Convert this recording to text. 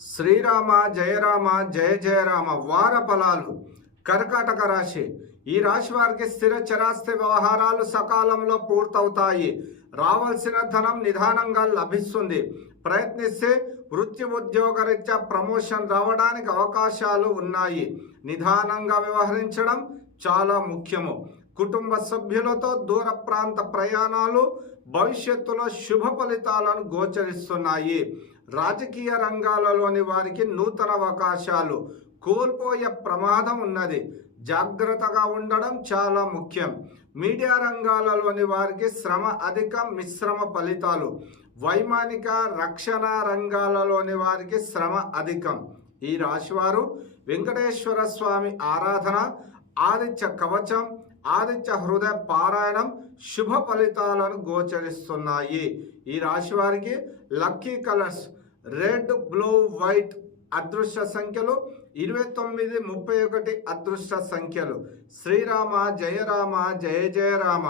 శ్రీరామ జయ రామ జయ జయ రామ వార ఫలాలు. కర్కాటక రాశి. ఈ రాశి వారికి స్థిర చరాస్తి వ్యవహారాలు సకాలంలో పూర్తవుతాయి. రావాల్సిన ధనం నిదానంగా లభిస్తుంది. ప్రయత్నిస్తే వృత్తి ఉద్యోగరీత్యా ప్రమోషన్ రావడానికి అవకాశాలు ఉన్నాయి. నిదానంగా వ్యవహరించడం చాలా ముఖ్యము. కుటుంబ సభ్యులతో దూర ప్రాంత ప్రయాణాలు భవిష్యత్తులో శుభ ఫలితాలను గోచరిస్తున్నాయి. రాజకీయ రంగాలలోని వారికి నూతన అవకాశాలు కోల్పోయే ప్రమాదం ఉన్నది. జాగ్రత్తగా ఉండడం చాలా ముఖ్యం. మీడియా రంగాలలోని వారికి శ్రమ అధికం, మిశ్రమ ఫలితాలు. వైమానిక రక్షణ రంగాలలోని వారికి శ్రమ అధికం. ఈ రాశివారు వెంకటేశ్వర స్వామి ఆరాధన, ఆదిత్య కవచం, ఆదిత్య హృదయ పారాయణం శుభ ఫలితాలను గోచరిస్తున్నాయి. ఈ రాశి వారికి lucky colours red, blue, white. అదృష్ట సంఖ్యలు 29, 31 అదృష్ట సంఖ్యలు. శ్రీరామ జయ రామ జయ జయ రామ.